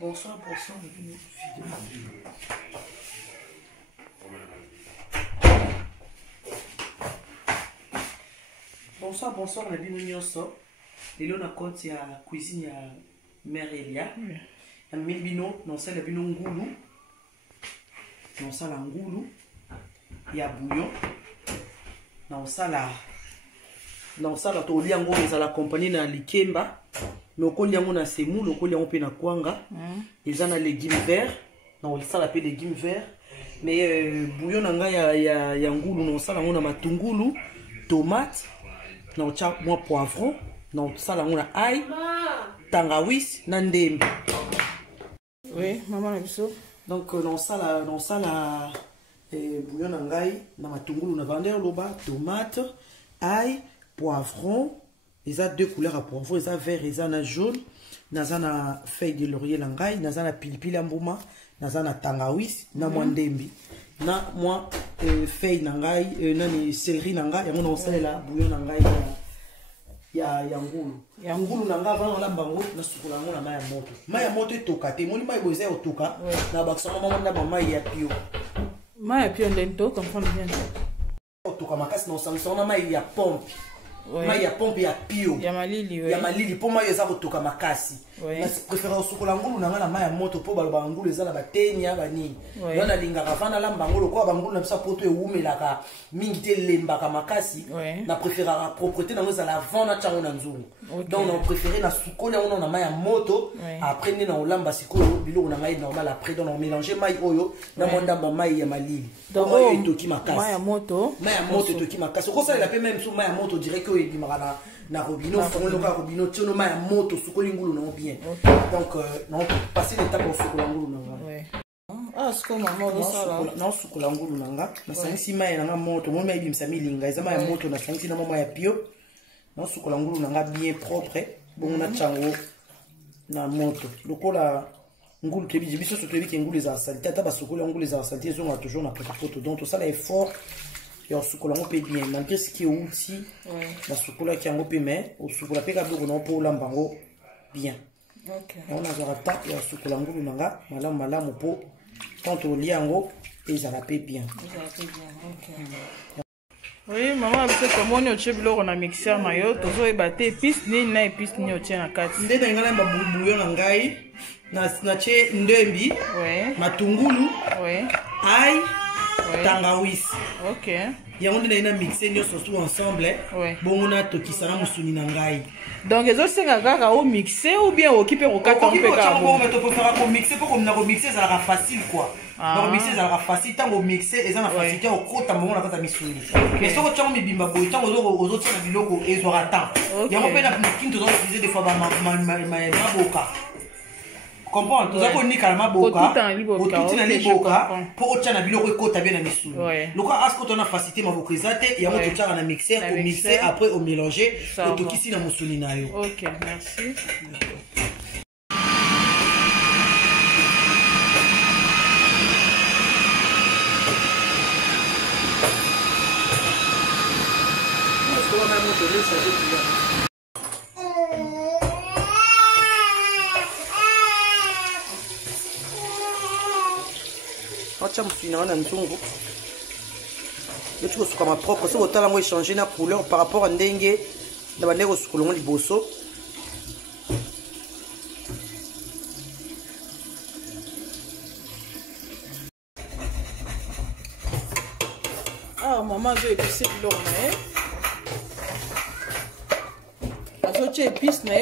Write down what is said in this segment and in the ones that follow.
Bonsoir. Bonsoir, la bino nyonso. Lelo na compte ya cuisine ya Mère Elia. Ya bino, non c'est la bino ngulu. Non ça la ngulu. Ya bouillon. Non ça la toliango za la compagnie na likemba. Lokoli yango na semu, lokoli yango pe na kwanga. Eza na légumes verts. Non ça la pe légumes verts. Mais bouillon nanga ya ngulu non ça la na matungulu, tomate. Non tcha moi poivron. Non ça la na ail. Tangawis na ndembe. Oui, maman a vu ça. Donc non ça la bouillon nangai na matungulu na vendeur loba, tomate, ail, poivron. Ils ont deux couleurs à poivron, ils ont vert, ils ont jaune. Ils ont feuille de laurier nangai, ils ont pilipili ambuma, ils ont tangawis, na mwandembi. Na moi feuille nangai, na ni céleri nangai, yango na sala la bouillon nangai ya ngulu. Ya ngulu nangai avant la bango na sukula ngo na maya moto. Maya moto etokate, moni mai boza otoka na bakisama mama na mama ya pio. Maya pio ndento, comprendre bien. Otoka makasi na sanso na mai ya pompe. Mais il y a pompe, il y a pio. Il y a malili. Pour moi, il y a autoka makasi. Mais je préfère au sukolangulu na ngala maya moto po balbangulu eza na batenya bani. Yana lingaka fana la mbangolo ko bangulu na bisa poto ewumelaka mingi te lembaka makasi. Na préfère propreté na ngeza la vana chango na nzungu. Donc on préfère na sukoli on na maya moto après ni na olamba sikolo bilo na ngai normal après donc on mélanger mai oyo na monda mai ya malili. Donc moi etoki makasi. Maya moto etoki makasi. Ko ça la pe même sur maya moto dirait que il dimara na robino fond le robino tiono maya moto sukoli ngulu na bien. Donc non passer l'étape au sukolangulu nanga. Ah c'est comme maman ça là. Non sukolangulu nanga na sangisi maya nanga moto mo mai bimsa milinga eza maya moto na sangisi na mama ya pio. Non sukolangulu nanga bien propre bon na chango na moto. Lokola ngulu tebi biso so tebi ke ngulu za salite ata basukola ngulu za salite zo nga toujours na photo donc tout ça là est fort. Et on soukola on peut bien malgré ce qui est outil la soukola qui en peut mais au soukola pe ka blo pour lambango bien. OK. On a zarata et on soukola ngulu nanga malamu po contre liango et ça la paie bien. OK. Oui, maman, parce que comme on est au cheblo on a mixé na yo, tozo ebate épice ni na épice ni otie na kati. Ndenda ngala ba bouillon nangai na che ndembi, matungulu, ail, tangawis. OK. Yango ndena mixer nyoso tout ensemble. Bon on a tokisa na musuni nangai. Donc les autres senga kaka o mixer ou bien o kipe ko kata on peut ka. On peut faire ko mixer pour comme na ko mixer ça sera facile quoi. Donc mixer ça sera facile tant ko mixer et ça na facilité au kota mo na kata misuni. Mais so ko tchamo mibimba boy tant aux autres na biloko ezora temps. Yango pe na kinto zo utiliser des fois ma boka. Comprends tout ça ko ni kalama boka tout na liboka pour otchana biloko ekota bien na misuni. Loko asko to na facilité ma boka ezate yango to tchana na mixer au mixer après au mélanger au tokisi na musuni na yo. OK, merci. Je trouve que ma propre, c'est autant la changer la couleur par rapport à dengue la bannière au sucre le bosso. Ah maman je épicé l'eau na azoche épice na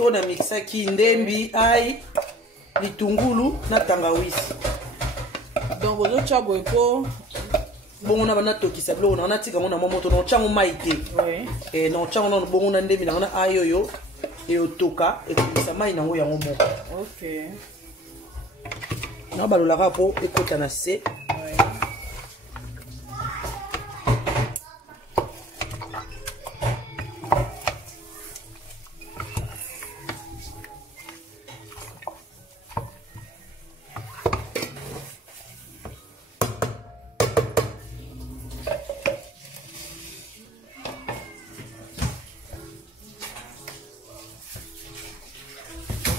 on a mixé ki ndembi ail litungulu na tangawisi. Donc aux autres chabo epo bon on a bana tokisa bilo on a tika mona moto no chango maite. Et no chango no bon on a ndembi na ayoyo et otoka et ça mai na ngo yango moko. OK. Na balola rapo ekota na se.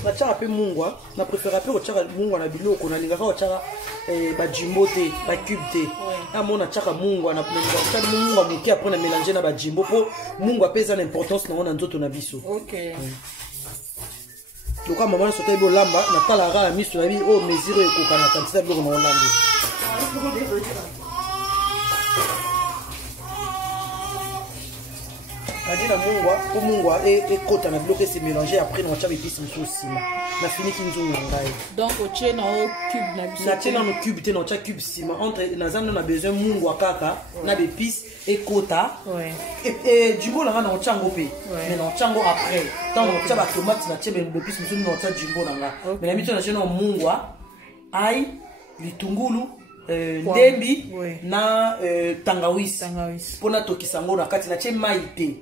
na tchaka pe mungwa na préférer pe tchaka mungwa na biloko na lingaka tchaka ba jimbo te ba cube te na mona tchaka mungwa na tchaka mungwa muke après na mélanger na ba jimbo po mungwa pesa na importance na ona nzoto na biso. OK. Donc maman sote bo lamba na tala ra miso na bi o mesure ko kana quantité biloko na olande. Adina mungwa et kota na bloqué c'est mélangé après on tcha épices aussi na fini kinzungu ngai donc au tché na au cube na biso na tché na no cube te na tcha cube sima entre na zando na besoin mungwa kaka na épices et kota et jumbo la na tchango pe mais na tchango après tant on tcha ba tomate na tché be épices musu na tcha jumbo na nga mais la mito na tché na mungwa ai litungulu ndembi na tangawisi pona tokisa ngo na kati na che mai te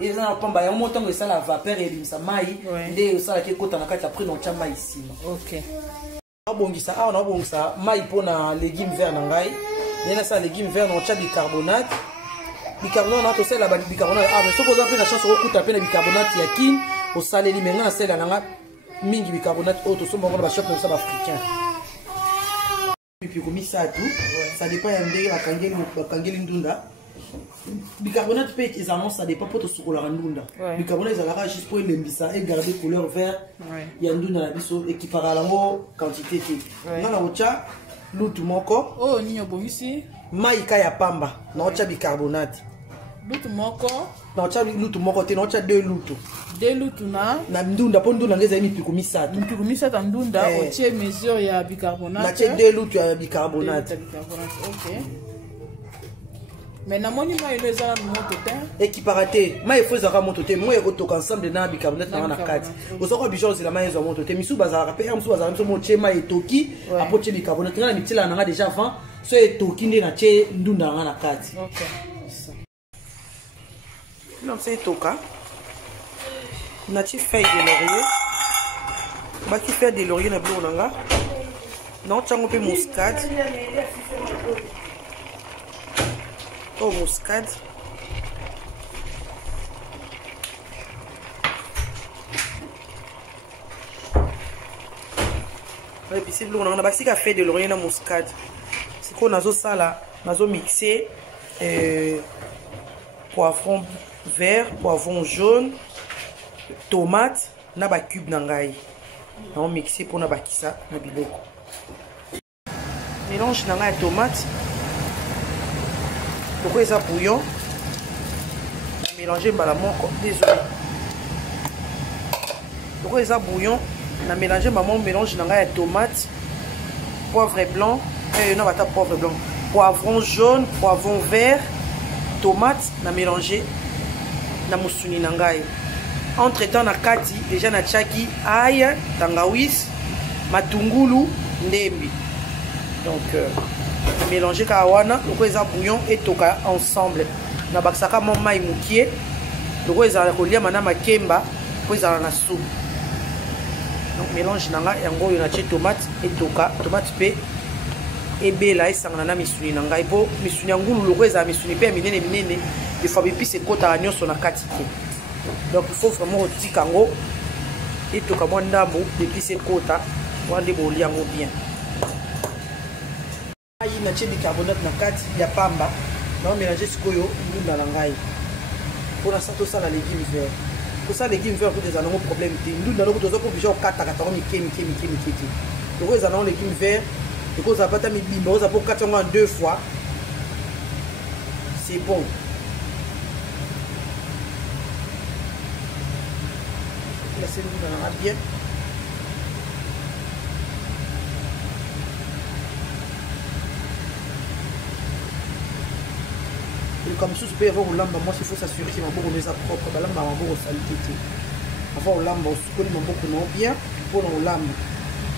eza na pamba ya motongo esala vapeur ebimisa mai nde osala ke kota na kati après na cha mai sima. OK. Abongisa awa na bongisa mai pona légumes verts na ngai nena sa légumes verts na cha bicarbonate na to sela ba bicarbonate mais so poza pe na chance okuta pe na bicarbonate ya kin osaleli menga na sela nanga mingi bicarbonate auto somba ngo ba shop na sa africain. Puis comme ça tout ça dépend de la kangeli ndunda bicarbonate pe ils ça dépend pour to sukola ndunda bicarbonate ça la juste pour lembisa et garder couleur vert ya ndunda na biso équipara lango quantité ki na ocha lutu moko oh ninyo bongisi maika ya pamba na ocha bicarbonate lutu moko na ocha lutu moko te na ocha deux lutu na ndunda po ndunda ngeza mi piku misatu ndunda otie mesure ya bicarbonate na tie deux lutu ya bicarbonate. OK. Mais na moni mai le za moto te équiparaté mai faut za moto te moi ko toka ensemble na bicarbonate na kati osoko bijo zila mai zo moto te misu bazara pe misu bazara misu mo tie mai toki apo tie bicarbonate na mitila na déjà avant so etoki ndi na tie ndunda na kati. OK. Non c'est toka na ti feuille de laurier ba ki feuille de laurier na biloko nanga na tchango pe muscade muscade et puis c'est biloko nanga na ba sika feuille de laurier na muscade siko nazo sala nazo mixer poivron vert poivron jaune tomate na ba cube na ngai na on mixer pour na bakisa na biloko mélange na ngai tomate pourquoi ça bouillon mélanger mbala moko désolé pourquoi ça bouillon na mélanger maman mélange na ngai tomate poivre blanc non pas poivre blanc poivron jaune poivron vert tomate na mélanger na musuni na ngai. Entre temps na kati déjà na tchaki ail tangawis matungulu ndembi donc mélanger ka wana loko eza bouillon et toka ensemble na baksaka mo mai mukie loko eza kolia mana makemba po eza na soupe donc mélange nanga yango yo na tie tomate et toka tomate pe ebela esangana na misuni na ngai po misuni ngulu loko eza misuni pe minene des fois épices kota nyonso na kati te. Donc il faut vraiment retirer kango et tout comme on a beau depuis ces quotas on a des boliango bien. Il y a du bicarbonate na kati ya pamba na mélanger sikoyo ndunda na ngai pour la santé ça la légumes verts pour ça légumes verts pour des animaux problème te ndunda loko tozo ko bijo kata mi kemi donc les animaux légumes verts et cause à pata mi bimbo ça pour 4 en 2 fois c'est bon. Laissez le dans la bien. Et comme ça, je peux avoir au lamba. Moi, il faut s'assurer que ma bourre est propre. La lamba ma bourre saleté. Avant au lamba, on se connaît ma bourre non bien. Pour le lamba.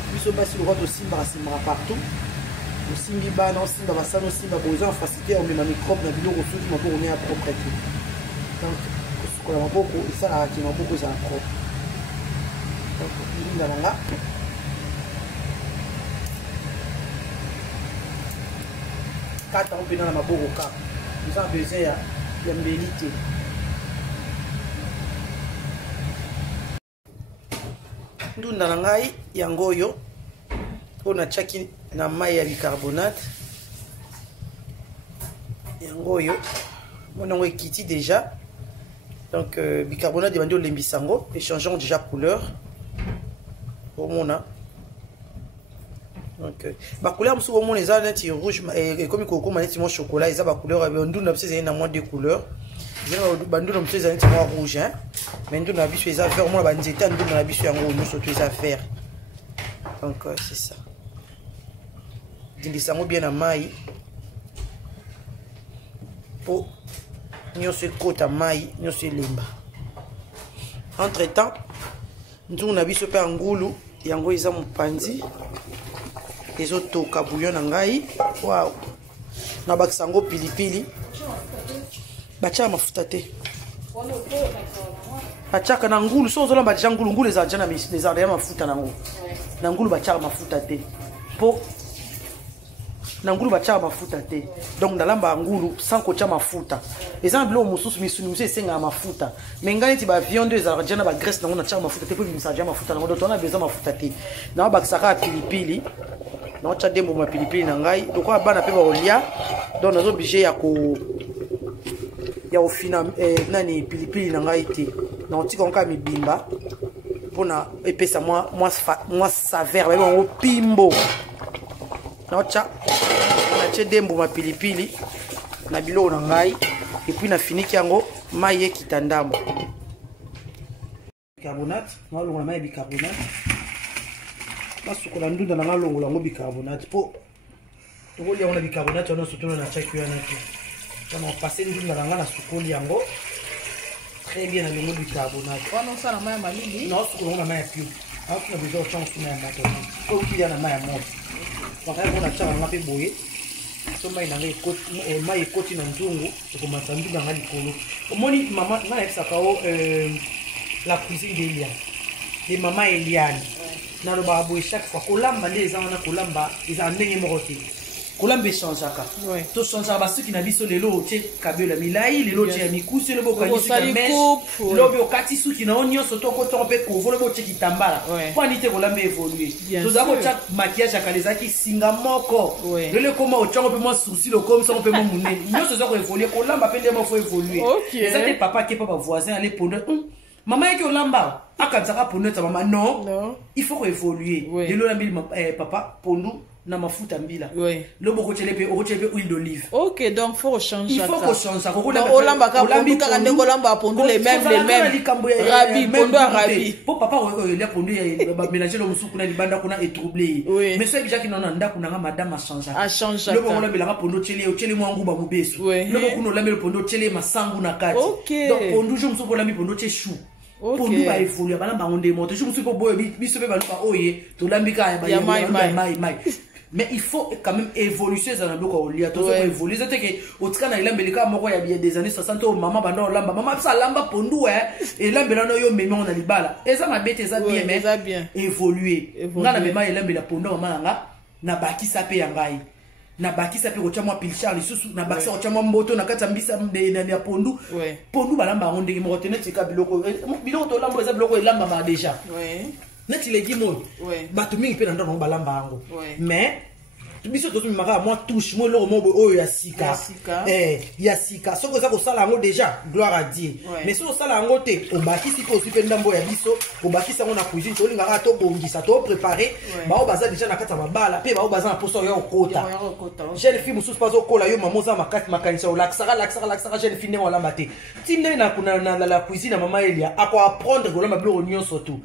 Puis on passe le roi de simba partout. Le simba non simba va ça non simba besoin faciliter on met ma microbe dans vidéo ressources ma bourre est propre. Donc, ce qu'on a ma bourre et ça la qui ma bourre est propre. Donc, kata mpena na maboko ka nous avons besoin ya mbelite ndunda na ngai yango oyo on a chaki na mai ya bicarbonate yango oyo monango ekiti déjà donc bicarbonate de lembisango et changeons déjà couleur au mona donc ba couleur musu au mona eza neti rouge et comme ko neti mo chocolat eza ba couleur ndunda musu eza na moins de couleurs ba ndunda musu eza neti mo rouge hein mais ndunda biso eza vert mona ba nzeta ndunda na biso yango nyonso to eza vert donc c'est ça lembisango bien na mai po nyonso ekota mai nyonso elemba entre temps nzungu na biso mpe ya ngulu yango eza mopanzi ezotoka bouillon na ngai wow na bakisa yango pilipili batiaka mafuta te batiaka na ngulu so ozolamba deja ngulu ezala deja na mafuta nango na ngulu batiaka mafuta te po na ngulu batiaka mafuta te donc nalamba ngulu sans kotia mafuta eza bilo mosusu misuni musu esenga mafuta mais ngai neti ba viande ezala deja na ba graisse nango na tia mafuta te po bimisa deja mafuta nango donc on a besoin mafuta te na bakisaka pilipili na tia dembo ma pilipili na ngai donc bana pe ba olia donc nazo obligé ya ofina nani pilipili na ngai te na otika onka mibimba pona epesa moi saveur ba ngo pimbo na ocha na che dembo ma pilipili na biloko na ngai et puis na finiki yango mai ekita ndambo bicarbonate na longola mai bicarbonate basukola ndunda na longola ngo bicarbonate po tokoli yango na bicarbonate wana sotono na chaki wana te on passer ndunda na ngana sukoli yango très bien na longo bicarbonate wana osala mai ya malili na osukola na mai ya pio akuna besoin de chance na moto ko kia na mai ya moto wakati kuna chaka ngapi boye so mai na mai ekoti na nzungu ekomata ndunda nga likolo omoni mama na yebisaka o la cuisine d'Eliane de mama Eliane nalobaka boye chaque fois kolamba nde eza wana kolamba eza ndenge moko te kolamba echangeaka tochangeaka basuki na biso lelo otie kabela milai lelo otie ya mikusi lobo okangi suki ya meshe lobi okati suki na yo nyonso tokotoko mpe kovo lobi otie kitambala mpo ani te kolamba évolue tozala kotia maquillage ya kala ezalaki singa moko lelo ekoma otiango mpe mwa sourcil okomisango mpe mwa monene nyonso eza koévolue kolamba mpe nde mofo évolue eza te papa ke mpa bavoisin ale pondo mama yaki olamba akanisaka pondo eta mama non il faut koévolue lelo olambeli papa pondu na mafuta mbila lobo kochele pe huile d'olive. OK, donc faut changer ça. Il faut qu'on change ça. Olamba ka pondu ka ndeko olamba pondu les mêmes rabi pondu arabi. Po papa le pondu ba mélanger le musuku na libanda kuna etroublé. Mais ça déjà ki nona ndako na madame a changé. Lobo olamba la pondu chele mwangu ba mubesu. Lobo kuno olamba le pondu chele masangu na kati. Donc pondu je musuku olamba pondu chou. Pondu ba évoluer balamba onde monte je musuku boyo biso pe baluka oye to lambika ya mai. Mais il faut quand même évoluer ça dans le cas il y a toujours évoluer c'est que au tika na ilambelika moko ya des années 60 au maman banda lamba maman ça lamba pondu et lambela no yo memi on a libala et ça ma bête ça bien mais évoluer ngana mema ilambela pondu maman nga na bakisa pe yangai na bakisa pe kocha mwa pilchar lisusu na bakisa kocha mwa mboto na kata mbisa na pondu pondu balamba ondenge moko teneti ka biloko to lamba eza biloko elamba ba déjà neti legi mo bato mingi pe na ndako balamba yango mais biso to mimaka moi touche moi lo mo oyo ya sika ya sika soko za ko sala yango déjà gloire à Dieu mais so sala yango te o bakisi ko sipe ndambo ya biso o bakisa ngo na cuisine to linga to bongisa to préparer ba o baza déjà na kata babala pe ba o baza na poso ya okota jeune fille mususu pas okola yo maman za makati makanisa o laksara jeune fille ne wala mate tinde na kuna la cuisine mama Elia a quoi apprendre ko la mablo union surtout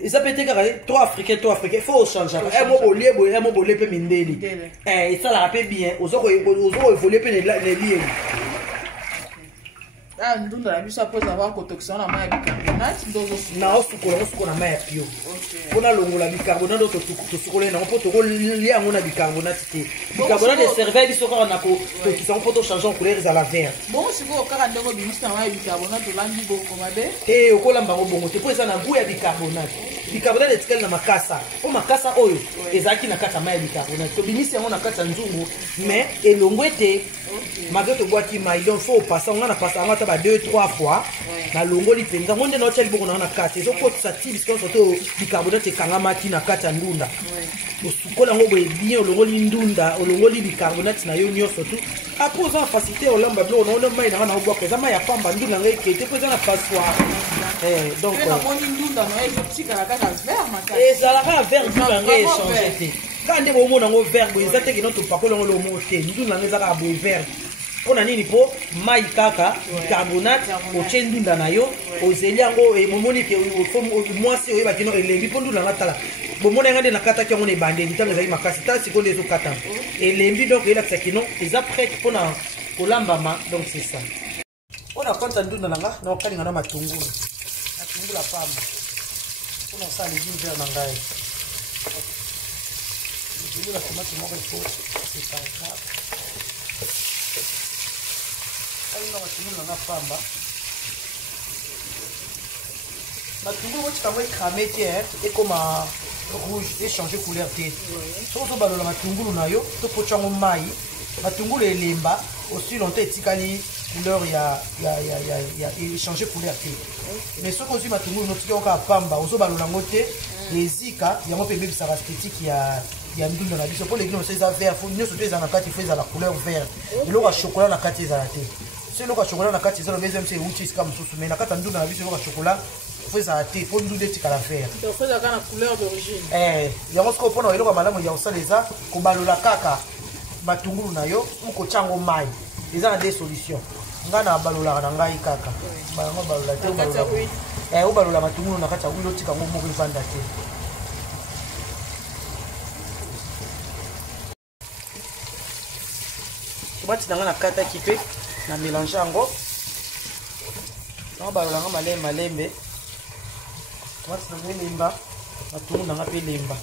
et ça peut être toi africain faut changer mo bolé pe mindeli et ça la rappelle bien aux autres évoluer pe les liens ah ndunda la biso apose avoir protection na mai bicarbonate dozo na osuko na mai pio pona longola bicarbonate to sukola na poto ko lia ngona bicarbonate te bicarbonate servait biso ko na ko to ki sa poto changer couleur za la vert bon siko kaka ndeko bimisi na mai bicarbonate langi bongo mabe okolamba ngo bongo te po eza na goût ya bicarbonate etikali na makasa po makasa oyo ezaki na kata mai bicarbonate to bimisi yango na kata nzungu mais elongwe te malgré to boaki mai donc faut passer on a passer on kaka 2-3 fois na longoli penza monde na oteli boko na kati ezo kotisa ti bisika soto bicarbonate ekangamaki na kati ya ndunda osukola ngo boye bien olongoli ndunda olongoli bicarbonate na yo nyonso tu après oza na facilité olamba biloko na ono mai na ngana obwako eza mai ya pamba ndunda nga ekete mpo eza na passoire donc ezalaka vert ndunda nga echange te kaka nde bomona ngo vert boye eza teke no topakola ngo lomo te ndunda nga eza kaka boye vert mpona nini mpo mai kaka bicarbonate otie ndunda na yo ozeli yango momoni ke mwasi oyebaki no elembi mpo ndunda nga tala bomona yanga nde nakataki yango na ebandeli ntango ezali makasi ta sikoyo nde ezokatama elembi donc eyelakisaki no eza prête mpona kolambama donc c'est ça oyo nakonza ndunda nanga naokalinga na matungulu ya pamba mpona osala legime vert na ngai ejeli batomate moko ifo sepaka alinga matungulu nanga pamba matungulu otikango ekrame te ekoma rouge échanger couleur te soki ozobalola matungulu na yo to potya yango mai matungulu elemba aussi longtemps etikali couleur ya échanger couleur te mais soki ozwi matungulu notiki yango kaka pamba ozobalola yango te ezika yango mpe ebebisaka esthétique ya ndunda na biso mpo legime moso eza vert fo nyonso to eza na kati fo ezala couleur vert eloko ya chokolat na kati ezala te so eloko ya chokolat na kati eza lobi eza moso euti esika mosusu mais na kati ya ndunda na biso eloko ya chokolat fo ezala te mpo ndunda etikala vert yango sikoyo mpona eloko ya malamu ya kosala eza kobalola kaka matungulu na yo okotya yango mai eza na de solution ngai na balolaka na ngai kaka yango balola te obalola matungulu na kati ya wilo otika yango moko evanda te tomati na ngai nakataki mpe na mélange yango yango balola yango malembe tomati na ngai elemba matungulu na ngai mpe elemba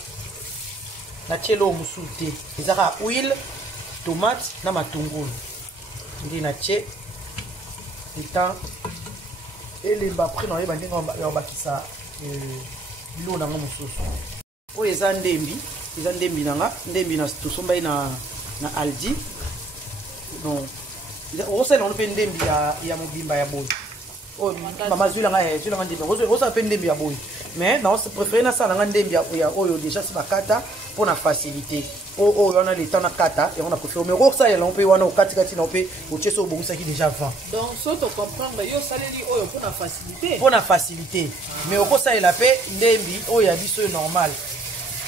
natie eloko mosusu te eza kaka huile tomate na matungulu ndi natie etan elemba apres naoyeba ndenge yabakisa biloko nanga mosusu oyo eza ndembi nanga ndembi tosombai na aldi non okosala nango mpe ndembi ya mobimba ya boye oyo mama zwilanga ndembi okosala mpe ndembi ya boye mais préféré nasala nanga ndembi oyo déjà si bakata mpona facilité oyo wana leta na kata yango na préféré mais okosalela yango mpe wana okatikati na mpe otie so obongisaki déjà 20 donc so tocomprendre yo osaleli oyo mpona facilité mais okosalela mpe ndembi oyo ya biso oyo normal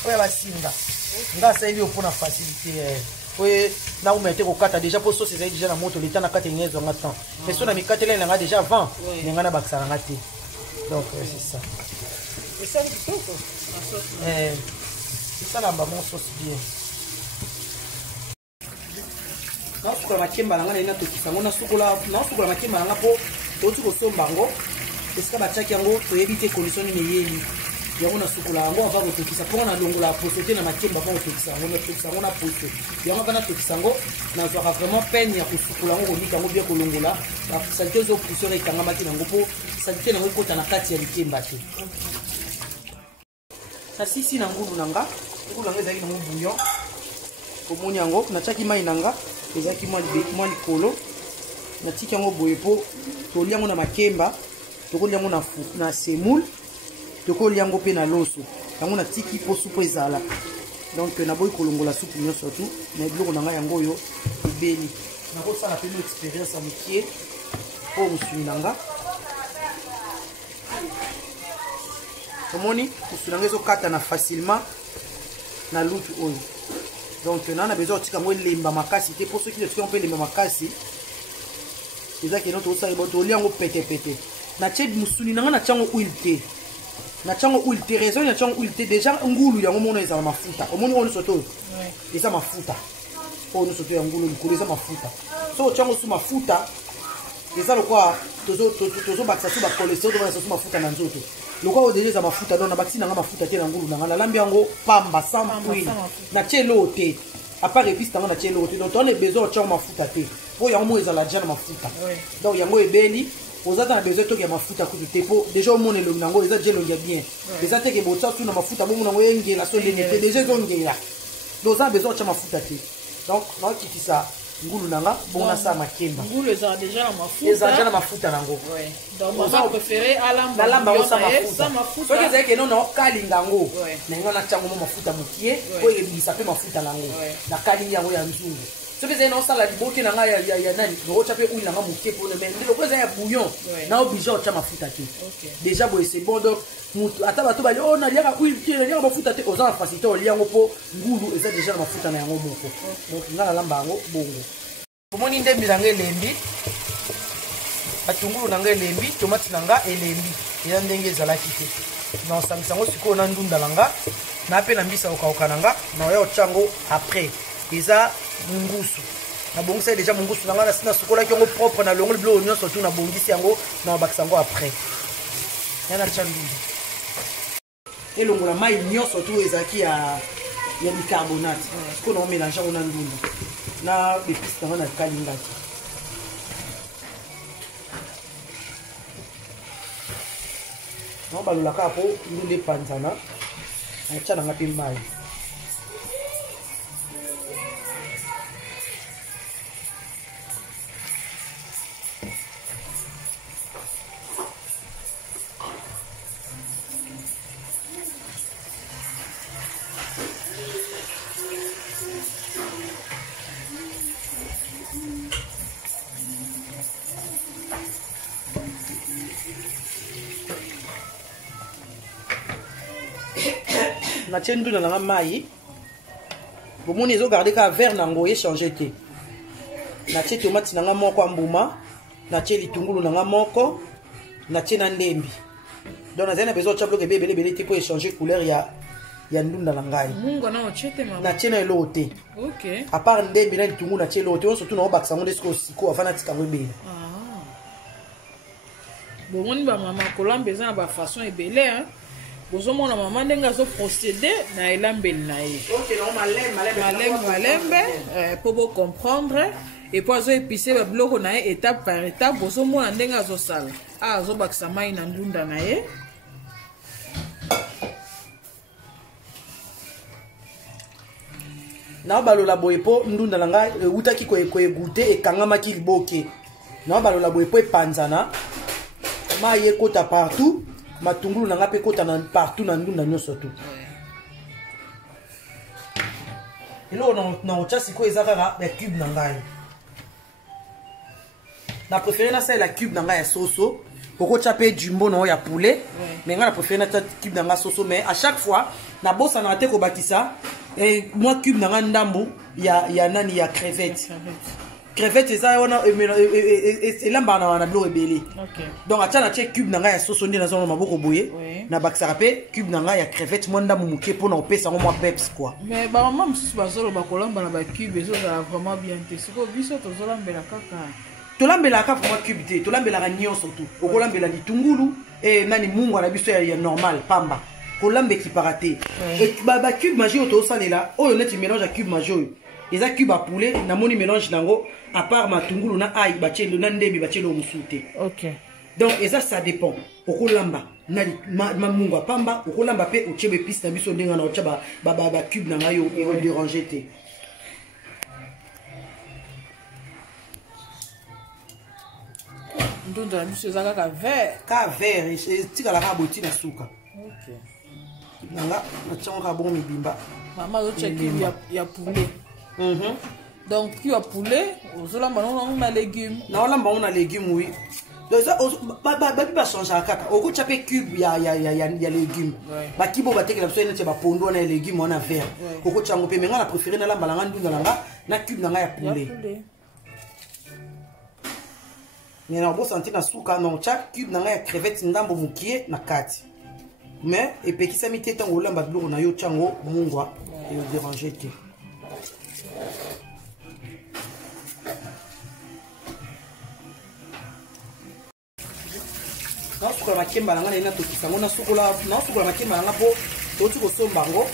oyo ya basinga nga asaleli oyo mpona facilité oyo naumela te kokata déjà mpo sosi ezali déjà na moto leta na kati enga ezwanga temps mais so na mikateleli nanga déjà 20 nenga na bakisa nanga te donc c'est ça esala mbamo sauce bien naosukola makemba nanga naye natokisa yango naosukola makemba nanga mpo touti kosomba yango esika batiaki yango toyebi te condition nini eyeli yango nasukola yango ava kotokisa mpongo nalongola poso te na makemba ava kotokisa yango na poso yango ava natokisa yango nazwaka vraiment peine ya kosukola yango kolika yango bien kolongola salite ezopuseur ekangamaki nango mpo salite nango ekota na kati ya likemba te nasisi na ngulu nanga ezalaki nango bouillon komoni yango natiaki mai nanga ezalaki mwa likolo natiki yango boye mpo tolia yango na makemba tokolia yango na semoule tokolia yango mpe na loso yango natiki mpo supu ezala donc naboyi kolongola supu nyonso tu na biloko na ngai yango oyo ebeli nakosala mpe no expérience ya mokie mpo mosuni na nga omoni mosuni na nga ezokata na facilement na lutu oyo donc na besoin otika yango elemba makasi te mpo soki otika yango mpe elemba makasi ezaki no tosala tolia yango petepete natie mosuni na nga natia yango huile te natia yango huile te raison natia yango huile te déjà ngulu yango mono ezala mafuta omoni oyo nyonso to eza mafuta oyo nyonso to ya ngulu likolo eza mafuta so otia yango su mafuta eza lokwa tozobakisa su bacholesterol tobakisa su mafuta na nzoto lokwa oyo deja eza mafuta donc nabakisi nanga mafuta te na ngulu nanga nalambi yango pamba sans huile natie eloko te apart épice nanga natie eloko te donc toana besoin otia yango mafuta te po yango mo ezala deja na mafuta donc yango ebeli oza ta na besoin toki ya mafuta kutu te po déjà omona elongi nango eza déjà elongi ya bien eza teke botia tu na mafuta bomona yango engela so ndenge te déjà ezongela donc oza na besoin otia mafuta te donc naokitisa ngulu nanga bon na sa makemba ngulu ezala déjà na mafuta ezala na mafuta nango donc maman préféré alamba nalamba ngo sa mafuta soki ezali ke nono okalinga yango na yango natiango mo mafuta mokie po ebimisa mpe mafuta nango nakalingi yango ya nzungu soki ezali naosala liboke na ngai ya nani nokotya mpe huile nanga mokie mpona me nde loko ezali ya bouillon na oblige otya mafuta te déjà boye c'est bon donc mutu ata bato bali o naliaka huile te naliaka mafuta te oza na facilité olia yango mpo ngulu eza déjà na mafuta na yango moko donc nga nalamba yango bongo omoni ndembi na nga elembi batungulu na nga elembi tomati na nga elembi eza ndenge ezalaki te naosangisa yango sikoyo na ndunda na nga na mpe na mbisa kokauka na nga naoya otya yango après eza mungusu nabongisi déjà mungusu na nga nasi nasukolaki yango propre na longoli biloko nyonso tu nabongisi yango naobakisa yango après ya natya ndunda elongola mai nyonso tu ezalaki ya bicarbonate sikoyo naomélange yango na ndunda na bepisi na nga na kalingaki naobalolaka po ndunda epanzana natya na nga mpe mai natie ndunda na nga mai bomoni ezogarde ka vert nango echange te natie tomati na nga moko ambuma natie litungulu na nga moko natie na ndembi donc nazali na besoin otya biloko ebelebele te mpo echange couleur ya ndunda na ngai natie na eloko te apart ndembi na litungulu natie eloko te oyo surtout naobakisa yango nde sikoyo afa natika yango ebele bomoni bamama kolamba eza na bafaçon ebele bozomona mama ndenge azoprocédé na elambeli na ye malembe mpo bocomprendre epo azoepise babiloko na ye étape par étape bozomona ndenge azosala azobakisa mai na ndunda na ye naobalola boye mpo ndunda na ngai eutaki koegute ekangamaki liboke naobalola boye mpo epanzana mai ekota partout matungulu na nga mpe ekota partout na ndunda nyonso tu eloko na otya sikoyo eza kaka ya cube na ngai na préféré nasalela cube na ngai ya soso okotya mpe jumbo na oyo ya poulet mais ngai na préféré natya cube na ngai soso mais à chaque fois nabosanaka te kobakisa mwa cube na ngai ndambu ya nani ya crevette crevette eza wana elambaka na biloko ebele donc atya natie cube na ngai ya soso nde nazona maboko boye nabakisaka mpe cube na ngai ya crevette mwa ndambu moke mpona kopesa yango mwa peps quoi mais bamama mosusu bazoloba kolamba na bacube ezozala vraiment bien te sikoyo biso tozolambela kaka tolambelaka vraiment cube te tolambelaka nyonso tu okolambela litungulu nani mungwa na biso ya normal pamba kolamba ekipaka te bacube magie oyo tozosalela oyo neti mélange ya cube magie oyo eza cube à poulet namoni mélange nango à part matungulu na ai batielo na ndembi batielo mosusu te donc eza ça dépend okolamba na mamungu apamba okolamba mpe otie bepisi na biso ndenge na otya bacube na ngai oyo dérange te ndunda na biso eza kaka vert etikalaka boti na suka nanga natiango kaka bongo mibimba mama azotya cube ya poulet donc cube ya poulet ozolamba nango na légume naolamba yango na légume oui babi bachangeaka kaka okotya mpe cube ya légume bakibe oyo batekela biso neti bapondo wana ya légume wana vert okotya yango mpe me nga na préféré nalamba na nga ndunda na nga na cube na nga ya poulet me na obosanti na suka na otya cube na nga ya crevette ndambo mokie na kati mais epekisami te ntango olamba biloko na yo otya yango mungwa eodérange te naosukola makemba na nga naye natokisa yango naosukola makemba na nga mpo touti kosomba yango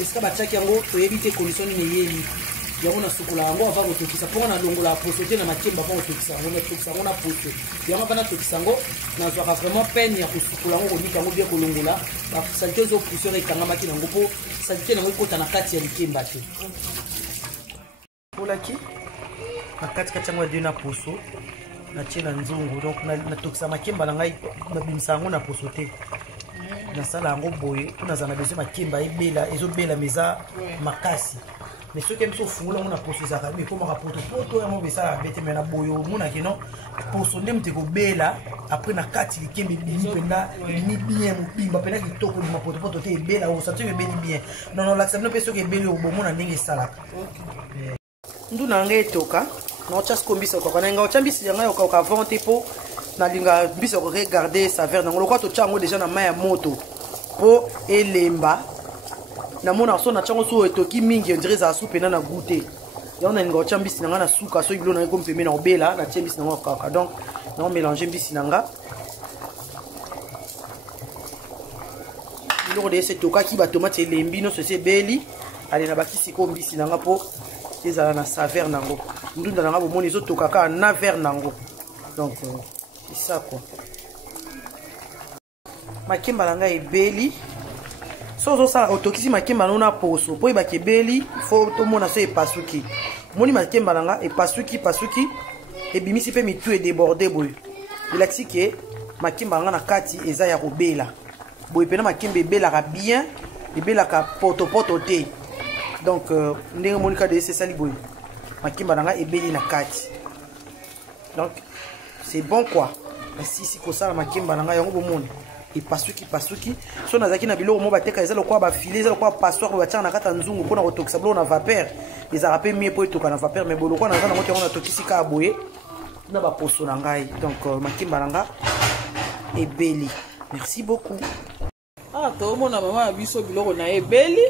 esika batiaki yango toyebi te condition nini eyeli yango nasukola yango ava kotokisa mponga nalongola poso te na makemba mpo kotokisa yango natokisa yango na poso yango ava natokisa yango nazwaka vraiment peine ya kosukola yango kolika yango bien kolongola basalite ezopoussiere ekangamaki nango mpo salite nango ekota na kati ya likemba te olaki na kati yango ya na poso na tie na nzungu donc na tokisa makemba na ngai na bimisa yango na poso te na sala yango boye po nazala na besoin makemba ezobela meza makasi mais soki biso ofungola yango na poso ezalaka me ekomaka poto yango besala bete me na boye omonaki no poso nde moto ekobela après na kati likembe ebimi mpenza ebimi bien mobimba mpenza kitoko ebima potopoto te ebela osati soki ebeli bien non lakisa bino mpe soki ebeli obomona ndenge esalaka nduna yango etoka naotya siko mbisi okaka na nga otya mbisi yango okaka avant te mpo nalinga mbisi okoregarde saveur nango lokwa totya yango deja na mai ya moto mpo elemba namona so na tyango so etoki mingi ondire ezala su mpena na goût te yango nalinga otya mbisi na nga na suka soki bilo nango ekomi pembe na obela natie mbisi nango okaka donc nao mélange mbisi na nga biloko de ese etokaki batomate elembi nyonso esi ebeli ale na bakisi ko mbisi na nga mpo ezala na saveur nango ndunda na nga bomoni ezotoka kaka na verre nango donc c'est ça quoi makemba na nga ebeli so ozosala otokisi makemba nango na poso mpo ebaki ebeli fo tomona so epasuki omoni makemba na nga epasuki ebimisi mpe mitu edeborde boye elakisi ke makemba na nga na kati eza ya kobela boye mpena makemba ebelaka bien ebelaka potopoto te donc ndenge monika de esesali boye makemba na nga ebeli na kati donc c'est bon quoi asisi kosala makemba na nga yango bomoni epasuki so nazalaki na biloko mo bateka eza lokwa bafile eza lokwa passoire batiaka na kati ya nzungu mpona kotokisa biloko na vapeur ezalaka mpe mie mpo etoka na vapeur mais bolokwa naza nango te yango natokisi kaka boye na baposo na ngai donc makemba na nga ebeli merci beaucoup tomona mama ya biso biloko na ye ebeli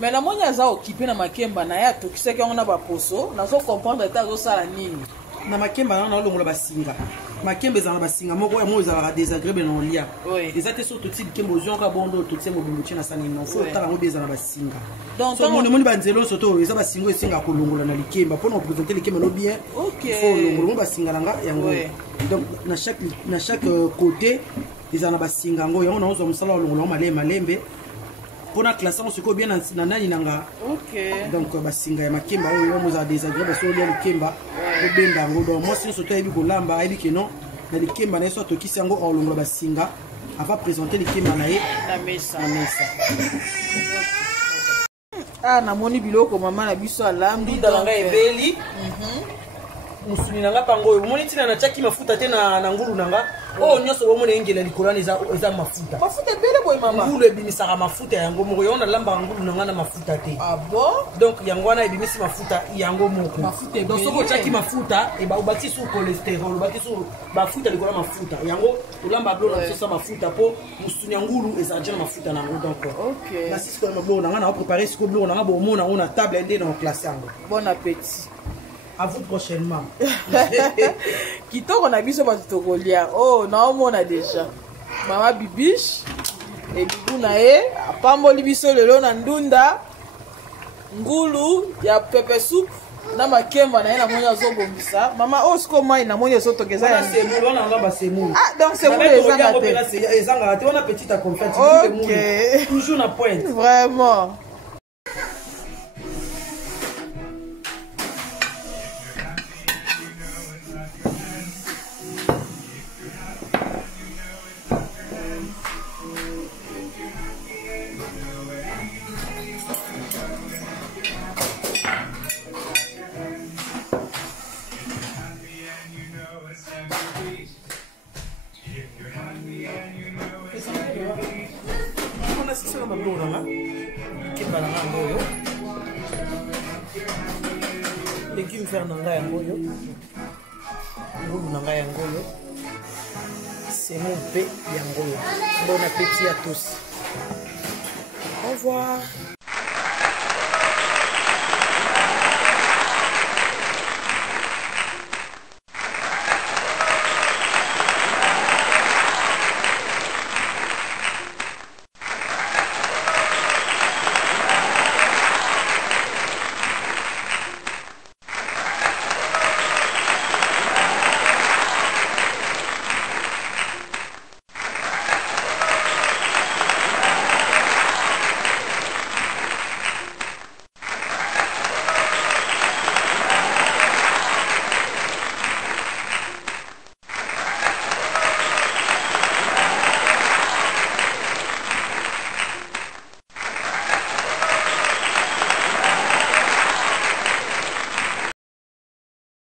mais namoni aza okipe na makemba na ye atokisaki yango na baposo nazokomprendre ete azosala nini na makemba na naolongola basinga makemba ezala na basinga moko yango ezalaka désagréable na olia eza te so toti likemba ozwaka bondo otokisi mobimbo tie na sani non fo otala yango mpe eza na basinga omoni banzela nyonso to eza basinga oyo esengaka kolongola na likemba mpona kopresente likemba no bien fo olongola mo basinga na nga yango donc na chaque côté ezala na basinga yango yango naozwa mosala olongola yango malembe mpona classe yango sikoyo bien na nani na nga donc basinga ya makemba oyo mozala désagréable so olia likemba obenda yango donc mwasi nyonso to ayebi kolamba ayebi ke non na likemba na ye so atokisi yango olongola basinga ava présente likemba na ye na mesa namoni biloko mama na biso alambi ndala nga ebeli musuni na nga pango oyo omoni ntina natiaki mafuta te na ngulu na nga oyo nyonso bomona engela likolani eza mafuta ebele boye mama ngulu ebimisaka mafuta yango moko yango nalambaka ngulu na nga na mafuta te donc yango wana ebimisi mafuta yango moko donc soki otiaki mafuta obaki su cholesterol obaki su bafuta likolo ya mafuta yango olamba bilo na biso sa mafuta mpo musuni ya ngulu ezala dia na mafuta na yango donc nasisi koyamba biloko na nga na oprépare sikoyo biloko na nga bomona yango na table nde na oklasse yango bon appétit. À vous prochainement. Kitoko na biso ba tokolia. Oh, naomona déjà. Mama Bibiche et bibu na ye apamboli biso lelo na ndunda ngulu ya pepe soup na makemba na ye na moni azobongisa. Mama osko mai na moni ezotokeza ya semulu wana ngamba semulu. Ah, donc semulu ezanga te. Ezanga te wana petite à confetti. OK. Toujours na pointe. Vraiment. Légumes verts na ngai yango oyo ngulu na ngai yango oyo semo mpe yango oyo bon appétit à tous. Au revoir.